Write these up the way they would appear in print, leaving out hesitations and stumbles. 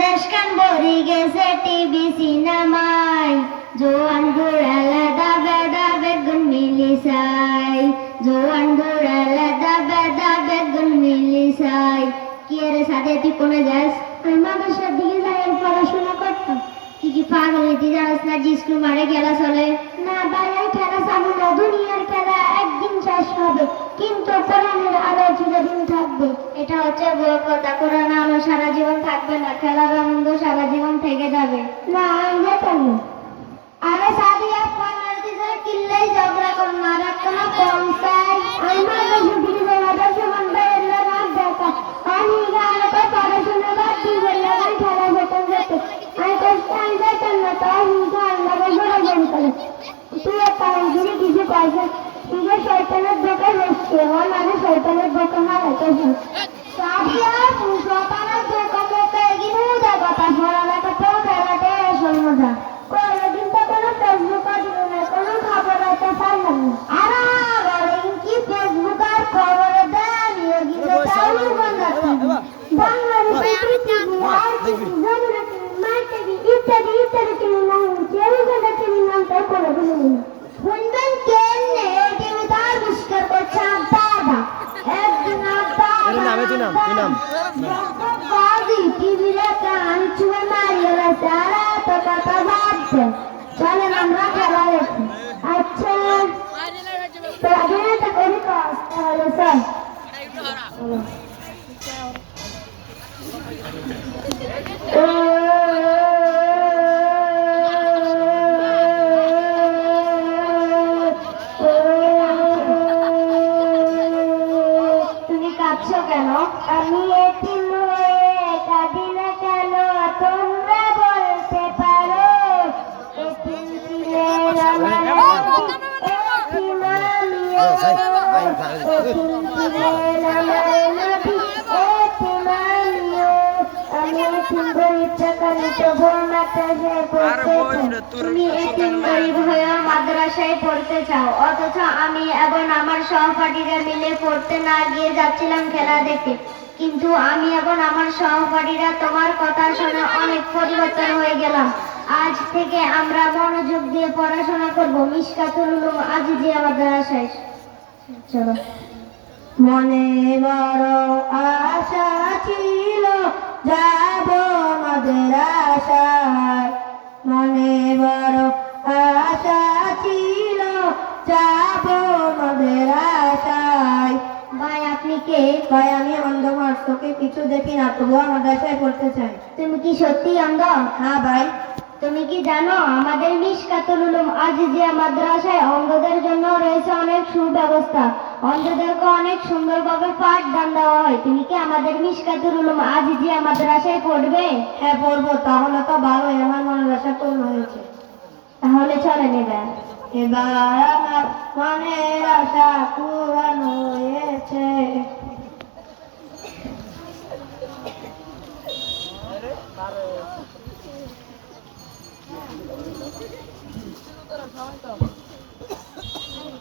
বাংলাদেশ কান ভরি গেছে টিভি সিনেমায়, জোয়ান বুড়ালা দাবে দাবে গুন মিলি চাই, জোয়ান বুড়ালা দাবে দাবে গুন মিলি চাই। কি রে সাথে তুই কোনে যাস? আমি মাদ্রাসার দিকে যাই পড়াশোনা করতাম। তুই কি পাগল হইতে জানিস না যে স্কুল মারে খেলা চলে? না বাইরে খেলা চালু না, দুনিয়ার খেলা একদিন শেষ হবে, কিন্তু কোরআনের আলো চিরদিন থাকবে। এটা হচ্ছে বড় কথা, কোরআন আলো সারা জীবন থাকবে না, খেলার আনন্দ সারা জীবন থেকে যাবে। না আমি যেতাম না। আরে সাদিয়া পানারদি যে কিল্লাই ঝগড়া কর না রাখনা কম চাই। আমি মাদ্রাসা দিকে যাই, মাদ্রাসা মান বাইরে রাত দেখা আমি গানে তো পড়াশোনা বাদ দিয়ে বললাম আমি খেলা যেতাম যেতে। আমি কষ্ট আমি যেতাম না, তাই হিংসা আল্লাহ বড় জন করে। তুই একটা গিরি কিছু কয়েছে তুই শয়তানের দোকান হচ্ছে, ওর মানে শয়তানের দোকান হারাইতেছে। সাদিয়া তুই শয়তানের দোকান লোকে এগিয়ে দেয় কথা পড়ালেখা তো খেলাতে আসল মজা। কোনোদিন তো কোনো ফেসবুক দিল না, কোনো খবর হয়তো পাইলাম না। আরে বলে কি ফেসবুক আর খবর দেয় আমিও গিয়ে তাহলে বন্ধ বাংলাদেশে আর যমুনা মাই টিভি ইত্যাদি ইত্যাদি টিভি নাম যেগুলো টিভি নাম তাই করে দিল না। শুনবেন কেনে টিভি তার আবিষ্কার করছে দাদা একদিন নাম বাজি টিভি রেখে আমি চুয়ে মারিয়ে গেছে। আরে তো কথা বাদছে, চলেন আমরা খেলা দেখি। আচ্ছা তো অভিনয়টা করি কাজ তাহলে স্যার তুমি কাঁদছো কেন? আমি এতিম হয়ে কাঁদি না কেন তোমরা বলতে পারো? এতিম ছিলেন আমার নবী, এতিম আমিও, এতিম ছিলেন আমার নবী, এতিম আমিও। আমি এতিম গরিব টাকালিত ভোর মাদ্রাসায় পড়তে চাই। তুমি এতিম গরিব হয়ে মাদ্রাসায় পড়তে চাও, অথচ আমি এবং আমার সহপাঠীরা মিলে পড়তে না গিয়ে যাচ্ছিলাম খেলা দেখতে। কিন্তু আমি এবং আমার সহপাঠীরা তোমার কথা শুনে অনেক পরিবর্তন হয়ে গেলাম। আজ থেকে আমরা মনোযোগ দিয়ে পড়াশোনা করব। মিশকাতুল উলুম আজিজিয়া মাদ্রাসায়। চলো। মনে বড় আশা ছিল যাব মাদ্রাসায়, মনে বড় আশা ছিল যাব মাদ্রাসায়। ভাই আপনি কে? ভাই আমি অন্ধ মানুষ, তোকে কিছু দেখি না, তবুও মাদ্রাসায় পড়তে চাই। তুমি কি সত্যি অন্ধ? হ্যাঁ ভাই। তুমি কি জানো আমাদের মিশকাতুল উলুম আজিজিয়া মাদ্রাসায় অন্ধদের জন্য রয়েছে অনেক সুব্যবস্থা, অন্ধদেরকে অনেক সুন্দরভাবে পাঠদান দেওয়া হয়। তুমি কি আমাদের মিশকাতুল উলুম আজিজিয়া মাদ্রাসায় পড়বে? হ্যাঁ পড়বো। তাহলে তো ভালোই, আমার মনের আশা পূর্ণ হয়েছে। তাহলে চলেন এবার। এবার আমার মনের আশা পূরণ হয়েছে।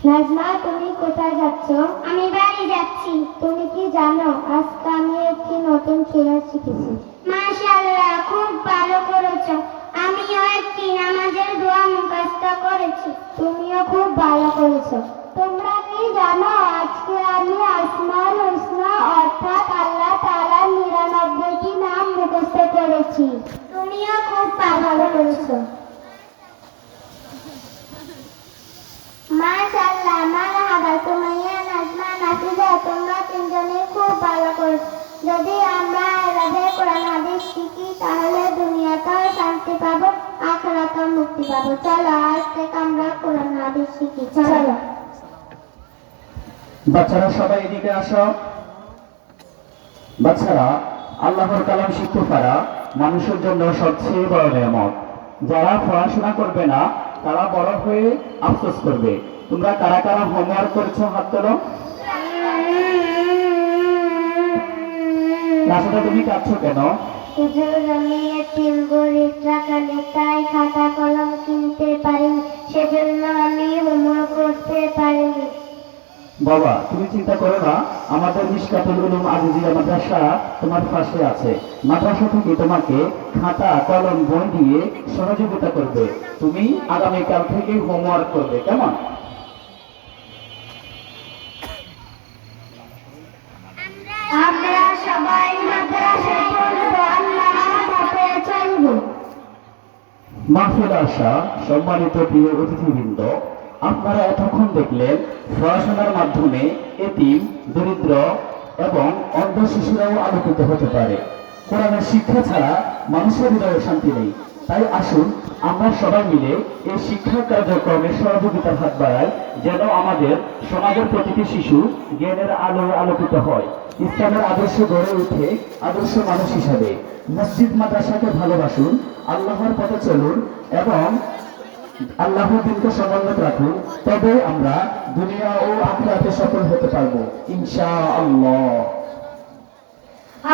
নাজমা তুমি কোথায় যাচ্ছ? আমি বাড়ি যাচ্ছি। তুমি কি জানো আজকে আমি একটি নতুন সুরা শিখেছি? মাশাআল্লাহ, খুব ভালো করেছো। আমিও একটি নামাজের দোয়া মুখস্থ করেছি। তুমিও খুব ভালো করেছো। তোমরা কি জানো আজকে আমি আসমাউল হুসনা অর্থাৎ আল্লাহ তাআলার 99টি নাম মুখস্থ করেছি। তুমিও খুব ভালো করেছো। মাশাআল্লাহ, মারহাবা সুমাইয়া, নাজমা, নাফিজা, তোমরা তিনজনেই খুব ভালো করেছো। যদি আমরা এভাবে কোরআন হাদিস শিখি তাহলে দুনিয়াতেও শান্তি পাবো, আখিরাতেও মুক্তি পাবো। চলো আজ থেকে আমরা কোরআন হাদিস শিখি। চলো বাচ্চারা সবাই এদিকে আসো। বাচ্চারা, আল্লাহর কালাম শিখতে পারা মানুষের জন্য সবচেয়ে বড় নিয়ামত। যারা পড়াশোনা করবে না তারা বড় হয়ে আফসোস করবে। তোমরা কারা কারা হোমওয়ার্ক করেছো হাত তোলো। রাশিদা তুমি কাঁদছো কেন? আমি এতিম গরিব টাকালে তাই খাতা কলম কিনতে পারিনি, সেজন্য আমি হোমওয়ার্ক করতে পারিনি। বাবা, তুমি চিন্তা করো না, আমাদের মিশকাতুল উলুম আজিজিয়া মাদ্রাসা তোমার পাশে আছে। মাদ্রাসা থেকে তোমাকে খাতা কলম বই দিয়ে সহযোগিতা করবে। তুমি আগামীকাল থেকে হোমওয়ার্ক করবে, কেমন? আমরা সবাই মাদ্রাসায় পড়ব, আল্লাহর পথে চলব। মাহফিল আসা সম্মানিত প্রিয় অতিথিবৃন্দ, আপনারা এতক্ষণ দেখলেন পড়াশোনার মাধ্যমে এতিম, দরিদ্র এবং অন্ধ শিশুরাও আলোকিত হতে পারে। কোরআনের শিক্ষা ছাড়া মানুষের হৃদয়ে শান্তি নেই। তাই আসুন আমরা সবাই মিলে এই শিক্ষা কার্যক্রমে সহযোগিতার হাত বাড়াই, যেন আমাদের সমাজের প্রতিটি শিশু জ্ঞানের আলোয় আলোকিত হয়, ইসলামের আদর্শ গড়ে উঠে আদর্শ মানুষ হিসাবে। মসজিদ মাদ্রাসাকে ভালোবাসুন, আল্লাহর পথে চলুন এবং আল্লাহর দিনকে সমন্বয় রাখুন। তবে আমরা দুনিয়া ও আখিরাতে সফল হতে পারবো ইনশাআল্লাহ।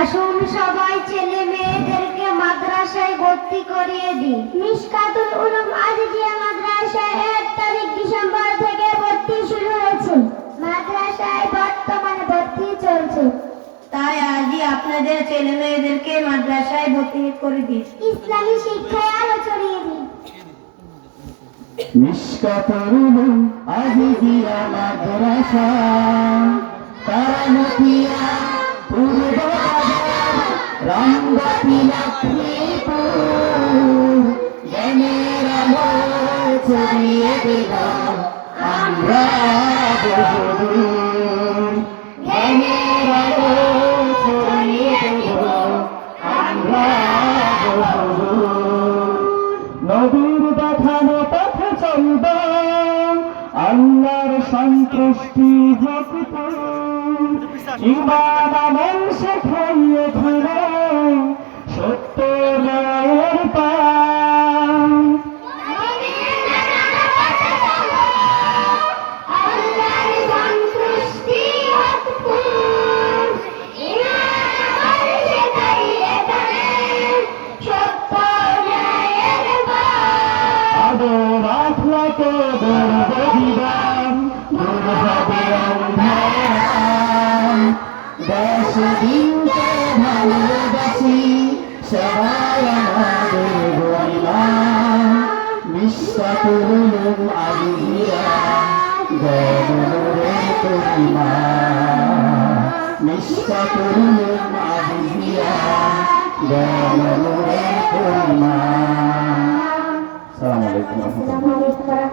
আসুন সবাই ছেলে মেয়েদেরকে মাদ্রাসায় ভর্তি করিয়ে দিই। মিশকাতুল উলুম আজিজিয়া মাদ্রাসায় 1 তারিখ ডিসেম্বর থেকে ভর্তি শুরু হয়েছে। মাদ্রাসায় বর্তমানে ভর্তি চলছে। তাই আজই আপনাদের ছেলে মেয়েদেরকে মাদ্রাসায় ভর্তি করে দিন। ইসলামী শিক্ষায় আলো ছড়িয়ে দিই। মিশকাতুল উলুম আজিজিয়া মাদ্রাসা, কারামতিয়া পূর্ব বাজার, রামগতি লক্ষ্মীপুর, জ্ঞানের আলো ছড়িয়ে দিলাম আমরা বহুদূর। জ্ঞানের আলো ছড়িয়ে দেব আমরা বহুদূর। নবীর দেখানো পথে চলব, আল্লাহর সন্তুষ্টি হোক পূর্ণ। ইমান আমল শেখাইয়ে ধরে সত্য ন্যায়ের পান। আল্লাহর সন্তুষ্টি হোক পূর্ণ। ইমান আমল শেখাইয়ে ধরে সত্য ন্যায়ের পথ। আদর আখলাকে গর্ব দিবান, দূর হবে অন্ধকার। দেশ দিনকে ভালোবাসি, সবাই আমাদের গরিবান। মিশকাতুল উলুম আজিজিয়া গণনূরের তরিমা। মিশকাতুল উলুম আজিজিয়া গণনূরের তরিমা। আসসালামু আলাইকুম ওয়া রাহমাতুল্লাহ।